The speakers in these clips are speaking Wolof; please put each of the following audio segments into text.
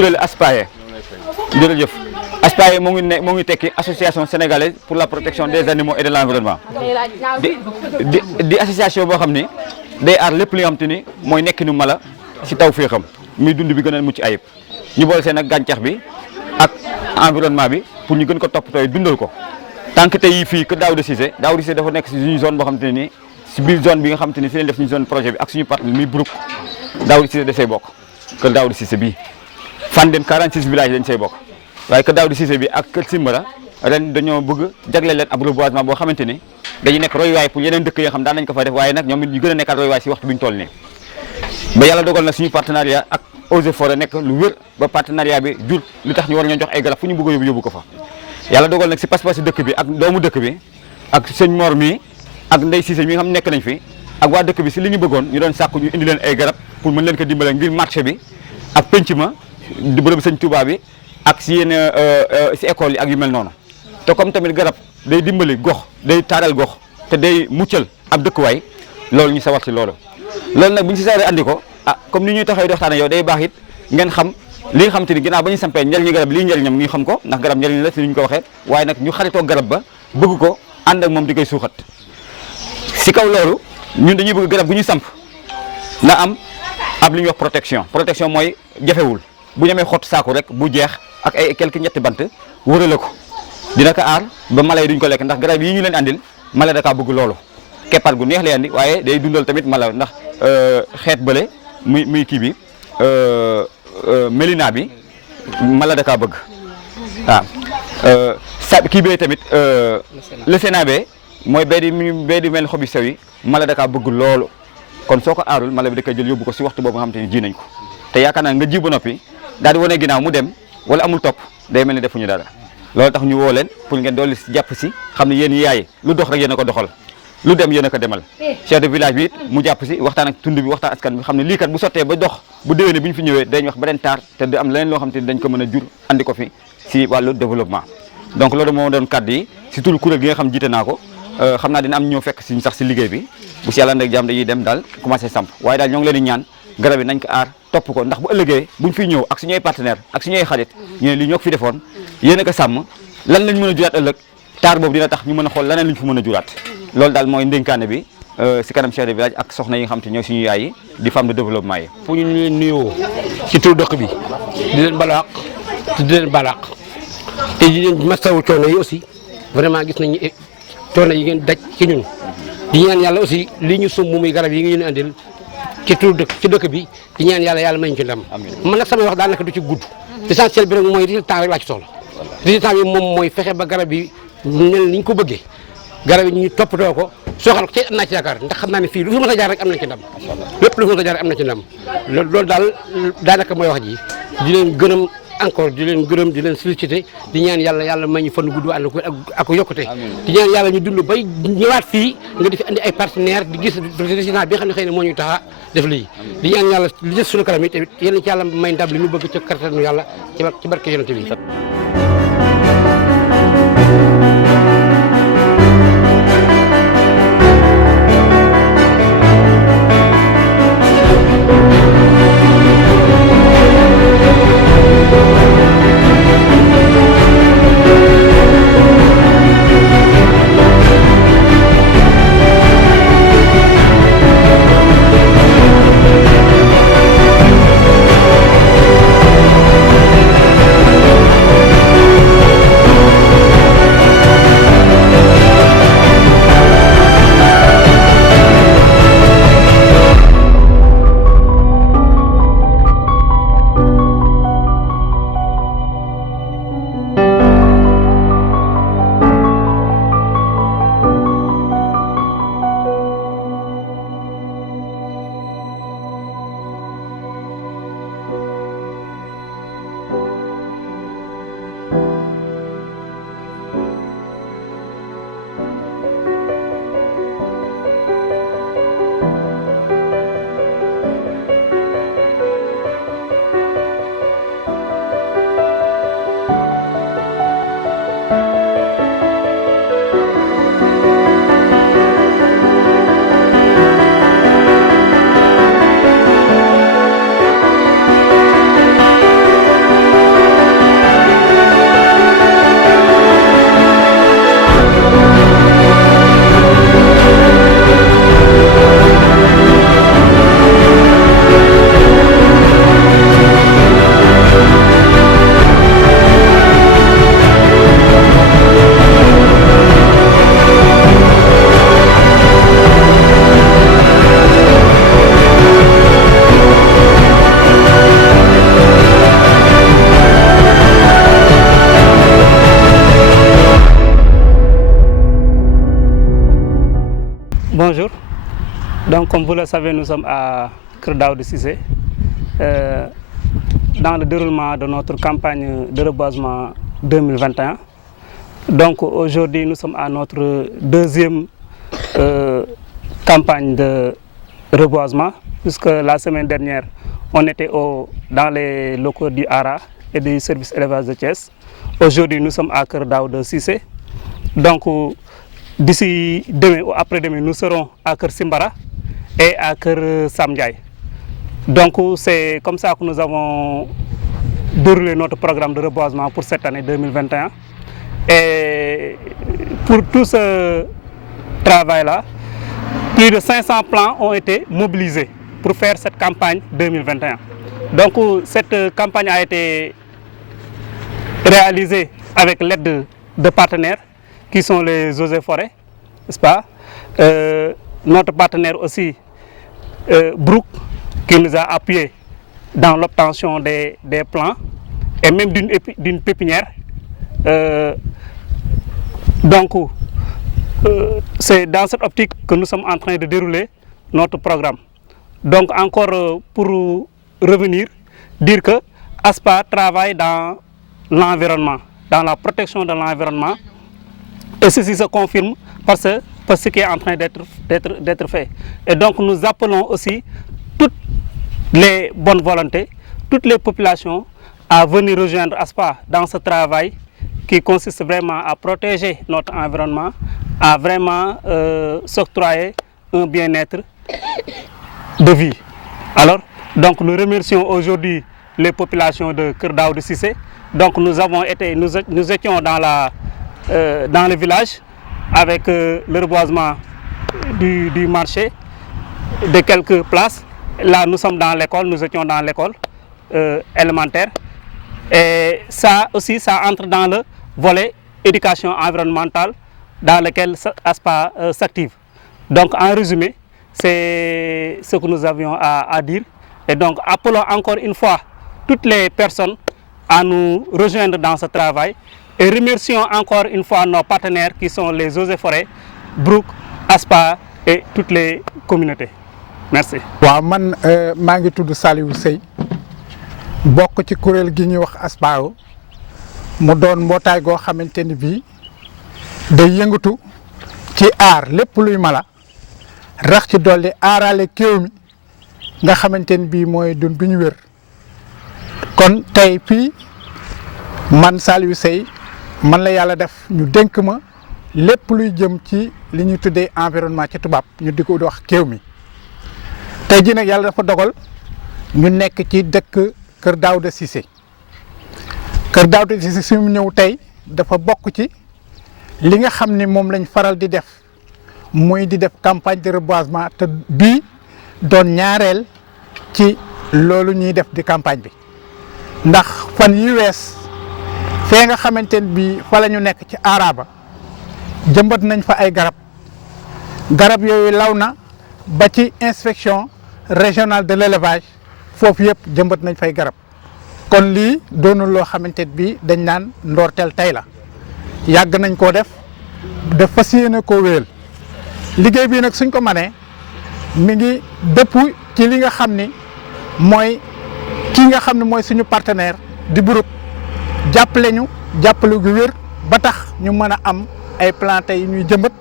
kuréel ASPAE jërëjëf ASPAE moo ngi tekki association sénégalaise pour la protection des animaux et de l'environnement di association boo xam ni day aar lépp li nga xam te ni mooy nekkinu mala si taw féexam muy dund bi gën a mucc ayib ñu boole seen ak gàncax bi ak environnement bi pour ñu gën ko toppatoo dundal ko tant que tey fii que Daouda Cissé dafa nekk si suñu zone boo xam te ni si biir zone bi nga xam te ni fi leen def suñu zone projet bi ak suñu partenaire muy Brooke Daouda Cissé da say bokk kër Daouda Cissé bii Fandène 46 villages dañ say bokk waaye kër Daouda Cissé bi ak kër Simbara ren dañoo bëgg jagleel leen ab reboisement boo xamante ni dañuy nekk royuwaay pour yeneen dëkk yoo xam daan nañ ko fa def waaye nag ñoom it ñu gën a nekkaat royuwaay si waxtu bi ñu toll nii ba yàlla dogal na suñu partenariat ak Eaux et Forêts nekk lu wér ba partenariat bi jur li tax ñu war ñoo jox ay garab fu ñu bëgg a yóbbu ko fa yàlla dogal nag si pas-pas si dëkk bi ak doomu dëkk bi ak sëñ Mor mi ak Ndey Cissé mi nga xam nekk nañ fi ak waa dëkk bi si li ñu bëggoon ñu doon sàkku ñu indi leen ay garab pour mën leen ko dimbale ngir marché bi ak penc ma bërëb sëñ Touba bi ak si yenn si école yi ak yu mel noonu te comme tamit garab day dimbali gox day taaral gox te day muccal ab dëkkuwaay loolu ñu sawar si loolu nag bu ñu si sawaree andi ko comme ni ñuy taxawee di waxtaan ak yow day baax it ngeen xam li nga xam te ni ginnaaw ba ñu sampee njëriñu garab lii njëriñam ñu xam ko ndax garab njëriñ la si ni ñu ko waxee waaye nag ñu xaritoo garab ba bëgg ko ànd ak moom di koy suuxat si kaw loolu ñun dañuy bëgg garab bu ñu samp na am ab li ñuy wax protection mooy jafewul bu ñamee xott saako rek bu jeex ak ay quelques ñetti bant wërale ko dina ko aar ba mala yi duñ ko lekk ndax garab yi ñu leen andil mala da kaa bëgg loolu keppaat gu neex lay andi waaye day dundal tamit mala ndax xeet bële muy kii bi Mélina bi mala da kaa bëgg waaw sa kii bee tamit le sénabé mooy bee di mel xobi sew yi mala da kaa bëgg loolu kon soo ko aarul mala bi da koy jël yóbbu ko si waxtu boobu nga xam te ni ji nañ ko te yaakaar naa nga ji ba noppi daal di wane ginnaaw mu dem wala amul topp day mel ni defuñu dara loolu tax ñu woo leen pour ngeen dolli si jàpp si xam ne yéen yaay lu dox rek yéen a ko doxal lu dem yéen a ko demal chef de village bi it mu jàpp si waxtaan ak tund bi waxtaan askan bi xam ne lii kat bu sottee ba dox bu déwénee bu ñu fi ñëwee dañ wax beneen taar te du am leneen loo xam te ni dañ ko mën a jur andi ko fi si wàllu développement donc loolu moo doon kàddu yi si turu kuréel gi nga xam jiite naa ko xam naa dina am ñëw fekk si sax si liggéey bi bu si yàlla ndek jàmm dañuy dem daal commencé samp waaye daal ñoo ngi leen di ñaan garab yi nañ ko aar topp ko ndax bu ëllëgee buñ fiy ñëw ak suñuy partenaire ak suñuy xarit ñu ne lii ñoo ko fi defoon yéen a ko sàmm lan lañ mën a juraat ëllëg taar boobu dina tax ñu mën a xool laneen luñ fi mën a juraat loolu daal mooy ndénkaane bi si kanam chef de village ak soxna yi nga xam te ñooy suñu yaay yi di femme de développement yi fu ñu leen nuyoo ci tur dëkk bi di leen balaax te di leen balaax te di leen masawu coono yi aussi vraiment gis nañu coono yi ngeen daj ci ñun di ñaan yàlla aussi li ñu sumb muy garab yi nga ñu andil ci tur dëkk bi di ñaan yàlla may ñu ci ndam man nag samay wax daanaka du ci gudd l'essentiel bi rek mooy résultat rek laa ci soxla résultat bi moom mooy fexe ba garab yi mel ni ñu ko bëggee garab yi ñu toppatoo ko sooxal ko ci am naa ci yaakaar ndax xam naa ne fii lu fi mën a jaar rek am na ci ndam lépp lu fi mën a jaar rek am na ci ndam loolu daal daanaka mooy wax ji di leen gërëm encore di leen gërëm di leen sollicité di ñaan yàlla may ñu fan gudd ànd ak yokkute di ñaan yàlla ñu dund bay ñëwaat fii nga di fi andi ay partenaire di gis résultat bi nga xam ne xëy na moo ñu tax a def lii di ñaan yàlla li des suñu kanam yi tamit yéen ci yàlla may ndam li ñu bëgg ca kattanu yàlla ci barke yonent bi comme vous le savez, nous sommes à Kër Daouda Cissé dans le déroulement de notre campagne de reboisement 2021. Donc aujourd'hui, nous sommes à notre deuxième campagne de reboisement, puisque la semaine dernière, on était dans les locaux du ARA et du service élevage de Thiès. Aujourd'hui, nous sommes à Kër Daouda Cissé. Donc d'ici demain ou après-demain, nous serons à Kër Simbara et à Kër Sam Ndiaye. Donc c'est comme ça que nous avons déroulé notre programme de reboisement pour cette année 2021. Et pour tout ce travail-là, plus de 500 plants ont été mobilisés pour faire cette campagne 2021. Donc cette campagne a été réalisée avec l'aide de partenaires qui sont les eaux et forêts, n'est-ce pas? Notre partenaire aussi, Brook, qui nous a appuyés dans l'obtention des plants et même d'une pépinière. Donc, c'est dans cette optique que nous sommes en train de dérouler notre programme. Donc, encore pour revenir, dire que ASPA travaille dans l'environnement, dans la protection de l'environnement, et ceci se confirme par ce qui est en train d'être fait. Et donc, nous appelons aussi toutes les bonnes volontés, toutes les populations à venir rejoindre ASPA dans ce travail qui consiste vraiment à protéger notre environnement, à vraiment s'octroyer un bien-être de vie. Alors, donc nous remercions aujourd'hui les populations de Kër Daouda Cissé. Donc nous étions dans le village avec le reboisement du marché de quelques places. Là, nous sommes dans l'école, nous étions dans l'école élémentaire. Et ça aussi, ça entre dans le volet éducation environnementale dans lequel ASPA s'active. Donc, en résumé, c'est ce que nous avions à dire. Et donc, appelons encore une fois toutes les personnes à nous rejoindre dans ce travail et remercions encore une fois nos partenaires qui sont les eaux et forêts, Brook, ASPA et toutes les communautés. Merci. waaw man maa ngi tudd Saliou Sey bokk ci kuréel gi ñuy wax ASPA mu doon mbootaay goo xamante ni bii day yëngatu ci aar lépp luy mala rax ci dolli aarale kéew mi nga xamante ni bii mooy dun bi ñu wér kon tey fii man Saliou Sey man la yàlla def ñu dénk ma lépp luy jëm ci li ñu tuddee environnement ci tubaab ñu di ko wax kéew mi tey jii nag yàlla dafa dogal ñu nekk ci dëkk Kër Daouda Cissé Kër Daouda Cissé si mu ñëw tey dafa bokk ci li nga xam ni moom lañ faral di def muy di def campagne de reboisement te bii doon ñaareel ci loolu ñuy def di campagne bi ndax fan yi wees fee nga xamante ne bii fa la ñu nekk ci Araba jëmbat nañ fa ay garab yooyu law na ba ci inspection régionale de l'élevage foofu yëpp jëmbat nañ fay garab kon lii doonul loo xamante ne bii dañ naan ndoorteel tey la yàgg nañ koo def fas yéene koo wéyal liggéey bii nag suñ ko manee mi ngi dëpp ci li nga xam ni mooy kii nga xam ne mooy suñu partenaire di Brook jàppale ñu jàppale gu wér ba tax ñu mën a am ay plantes yi ñuy jëmbat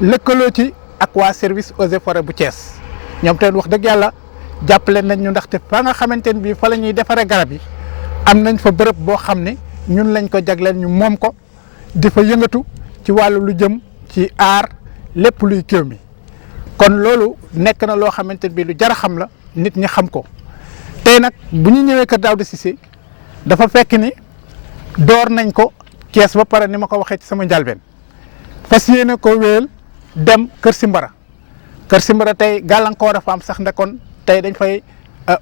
lëkkaloo ci ak waa service eaux et forêts bu Thiès ñoom tamit wax dëgg yàlla jàppale nañ ñu ndaxte fa nga xamante ne bii fa la ñuy defaree garab yi am nañ fa bërëb boo xam ne ñun lañ ko jagleel ñu moom ko di fa yëngatu ci wàllu lu jëm ci aar lépp luy kéew mi kon loolu nekk na loo xamante ne bii lu jar a xam la nit ñi xam ko tey nag bu ñu ñëwee Kër Daouda Cissé dafa fekk ni door nañ ko Thiès ba pare ni ma ko waxee ci sama njalbeen fas yéene ko wéyal dem Kër Simbara tey gàllankoor dafa am sax ndekon tey dañ fay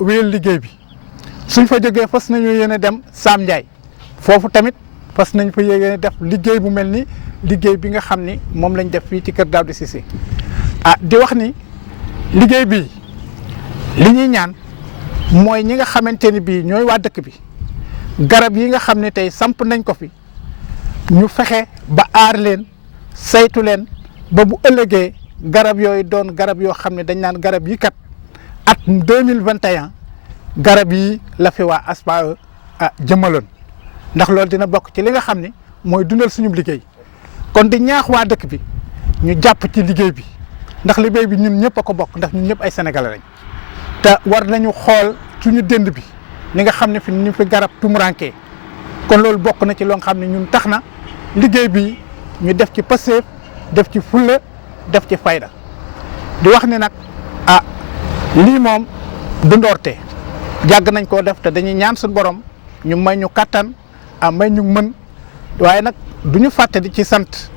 wéyal liggéey bi suñ fa jógee fas nañu yéene dem Sam Ndiaye foofu tamit fas nañ fa yéene def liggéey bu mel ni liggéey bi nga xam ni moom lañ def fii ci Kër Daouda Cissé di wax ni liggéey bi li ñuy ñaan mooy ñi nga xamante ni bii ñooy waa dëkk bi garab yi nga xam ne tey samp nañ ko fi ñu fexe ba aar leen saytu leen ba bu ëllëgee garab yooyu doon garab yoo xam ne dañ naan garab yi kat at 2021 garab yi la fi waa ASPA jëmmaloon ndax loolu dina bokk ci li nga xam ne mooy dundal suñu liggéey kon di ñaax waa dëkk bi ñu jàpp ci liggéey bi ndax liggéey bi ñun ñëpp a ko bokk ndax ñun ñëpp ay sénégalais lañ te war nañu xool suñu dënd bi ni nga xam ne fi ñu fi garab tumurankee kon loolu bokk na ci loo xam ne ñun tax na liggéey bi ñu def ci passeef def ci fulla def ci fayda di wax ni nag lii moom du ndoorte jàgg nañ koo def te dañuy ñaan suñu borom ñu may ñu kattan may ñu mën waaye nag du ñu fàtte di ci sant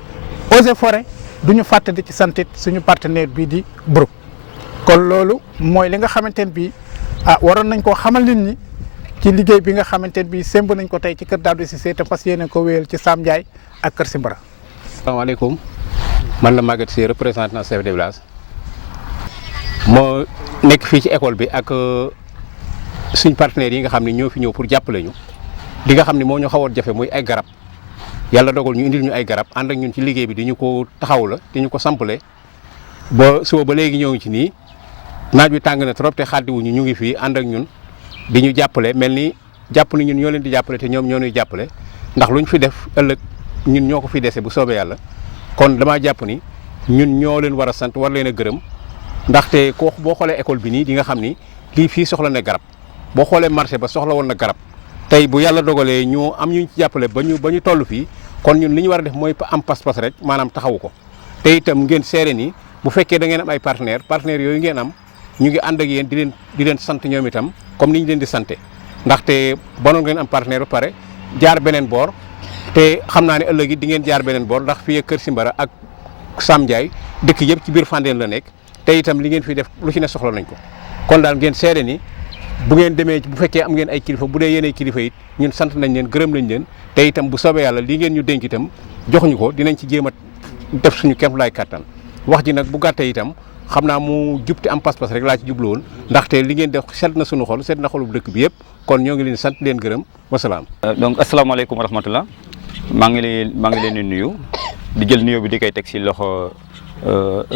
Eaux et Forêts du ñu fàtte di ci santit suñu partenaire bii di Brooke kon loolu mooy li nga xamante ne bii waroon nañ koo xamal nit ñi ci liggéey bi nga xamante ne bii semb nañ ko tey ci kër Daouda Cissé te fas yéene ko wéyal ci Sam Ndiaye ak kër Simbara. asalaamaaleykum man la Maguette Sy représentant chef de village moo nekk fii ci école bi ak suñ partenaires yi nga xam ne ñoo fi ñëw pour jàppale ñu li nga xam ne moo ñu xawoon jafe muy ay garab yàlla dogal ñu indil ñu ay garab ànd ak ñun ci liggéey bi di ñu ko taxaw la di ñu ko sampale ba suba ba léegi ñoo ngi ci nii naaj bi tàng na trop te xàddiwuñu ñu ngi fii ànd ak ñun di ñu jàppale mel ni jàpp ni ñun ñoo leen di jàppale te ñoom ñoo ñuy jàppale ndax luñ fi def ëllëg ñun ñoo ko fi dese bu soobee yàlla kon damaa jàpp ni ñun ñoo leen war a sant war leen a gërëm ndaxte ko boo xoolee école bi nii di nga xam ni lii fii soxla na garab boo xoolee marché ba soxla woon na garab tey bu yàlla dogalee ñu am ñu ci jàppale ba ñu toll fii kon ñun li ñu war a def mooy am pas-pas rek maanaam taxawu ko te itam ngeen seere ni bu fekkee da ngeen am ay partenaires yooyu ngeen am ñu ngi ànd ak yéen di leen sant ñoom itam comme ni ñu leen di sante ndaxte banoon ngeen am partenaire ba pare jaar beneen boor te xam naa ne ëllëg it di ngeen jaar beneen boor ndax fii ak Kër Simbara ak Sam Ndiaye dëkk yëpp ci biir Fandène la nekk te itam li ngeen fi def lu ci ne soxla nañ ko kon daal ngeen seede ni bu ngeen demee bu fekkee am ngeen ay kilifa bu dee yéen ay kilifa it ñun sant nañ leen gërëm nañ leen te itam bu soobee yàlla lii ngeen ñu dénk itam joxuñu ko dinañ ci jéem a def suñu kéemtulaay kàttan wax ji nag bu gàttee itam xam naa mu jub te am pas-pas rek laa ci jublu woon ndaxte li ngeen def set na suñu xol set na xolub dëkk bi yëpp kon ñoo ngi leen sant leen gërëm wasalaam. donc asalaamaaleykum wa rahmatullah maa ngi leen di nuyu di jël nuyoo bi di koy teg si loxo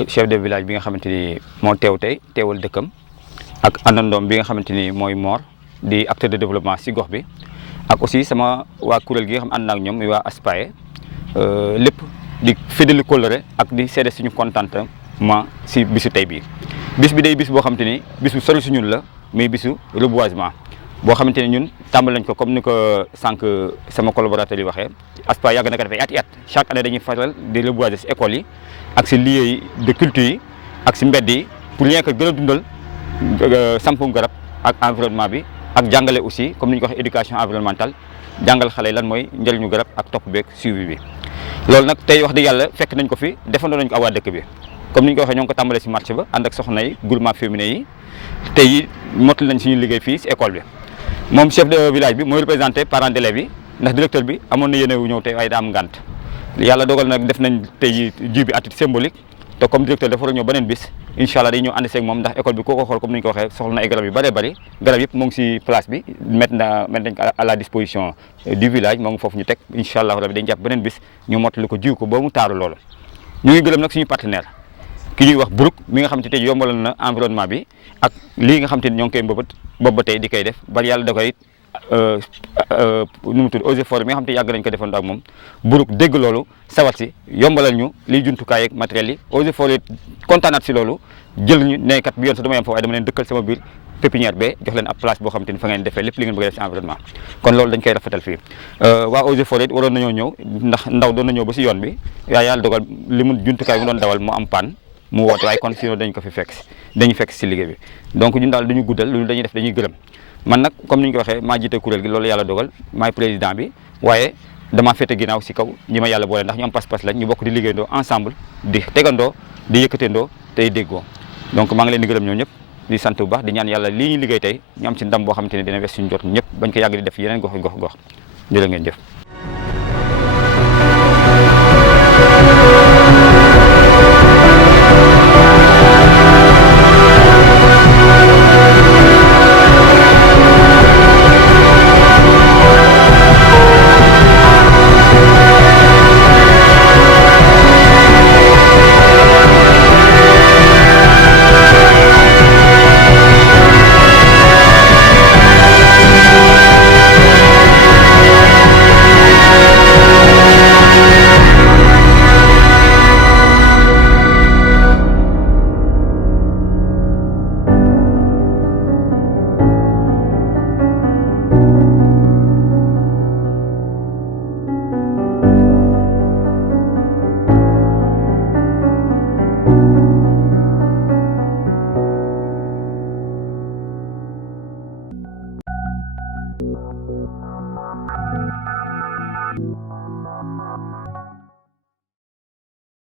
chef de village bi nga xamante ni moo teew tey teewal dëkkam ak àndandoom bi nga xamante ni mooy Mor di acteur de développement si gox bi ak aussi sama waa kuréel gi nga xam ànd naa ak ñoom muy waa ASPA lépp di féddali kóllëre ak di seede suñu contentement si bisu tey bii. bis bi day bis boo xamante ni bisu sori si ñun la mais bisu reboisement boo xamante ni ñun tàmbal nañ ko comme ni ko sànq sama collaborateur yi waxee ASPA yàgg na ko dafay at chaque année dañuy faral di reboiser si écoles yi ak si lieux yi de culture yi ak si mbedd yi pour rien que gën a dundal sampum garab ak environnement bi ak jàngale aussi comme ni ñu ko waxee éducation environnementale jàngal xale yi lan mooy njëriñu garab ak topp beeg suivi bi. loolu nag tey wax dëgg yàlla fekk nañ ko fi defandoo nañ ko awaa dëkk bi comme ni ñu ko waxee ñoo ngi ko tàmbalee si marché ba ànd ak soxna yi groupement féminin yi tey mottali nañ suñu liggéey fii si école bi. moom chef de village bi mooy représenté parents d'élèves yi ndax directeur bi amoon na yéene wu ñëw tey waaye daa am ngànt yàlla dogal nag def nañ tey ji bi at symbolique te comme directeur dafa war a ñëw beneen bis incha allah day ñëw ànd seeg moom ndax école bi koo ko xool comme ni ñu ko waxee soxla na ay garab yu bëree bëri garab yëpp moo ngi si place bi mettre nañ ko à la disposition du village moo ngi foofu ñu teg incha allah rabi dañ jàpp beneen bis ñu mottali ko jiw ko ba mu taaru loolu ñu ngi gërëm nag suñu partenaire ki ñuy wax Brooke mi nga xam te tey yombalal na environnement bi ak lii nga xam te ni ñoo ngi koy mbëbët boobu ba tey di koy def bari yàlla da koy nu mu tudd Eaux et Forêts mi nga xam te yàgg nañ ko defandoo ak moom Brooke dégg loolu sawar si yombalal ñu liy jumtukaay ak matériels yi Eaux et Forêts kontaanaat si loolu jël ñu nekkat bi yoon sax damay am foofu waaye dama leen dëkkal sama biir pépinière ba jox leen ab place boo xam te ni fa ngeen defee lépp li ngeen bëgg a def si environnement kon loolu dañ koy rafetal fii waa Eaux et Forêts waroon nañoo ñëw ndax ndaw doon na ñëw ba si yoon bi waaye yàlla dogal li mu jumtukaay mu doon dawal mu am panne mu woote waaye kon sinon dañ ko fi fekk dañu fekk si liggéey bi donc ñun daal duñu guddal loolu dañuy def dañuy gërëm man nag comme ni ñu ko waxee maa jiite kuréel gi loolu yàlla dogal maay président bi waaye damaa féete ginnaaw si kaw ñi ma yàlla boole ndax ñu am pas-pas lañ ñu bokk di liggéeyandoo ensemble di tegandoo di yëkkateendoo tey déggoo donc maa ngi leen di gërëm ñoo ñëpp di sant bu baax di ñaan yàlla lii ñu liggéey tey ñu am ci ndam boo xamante ne dina wes suñu jot ñëpp bañ ko yàgg di def yeneen gox jërë ngeen jëf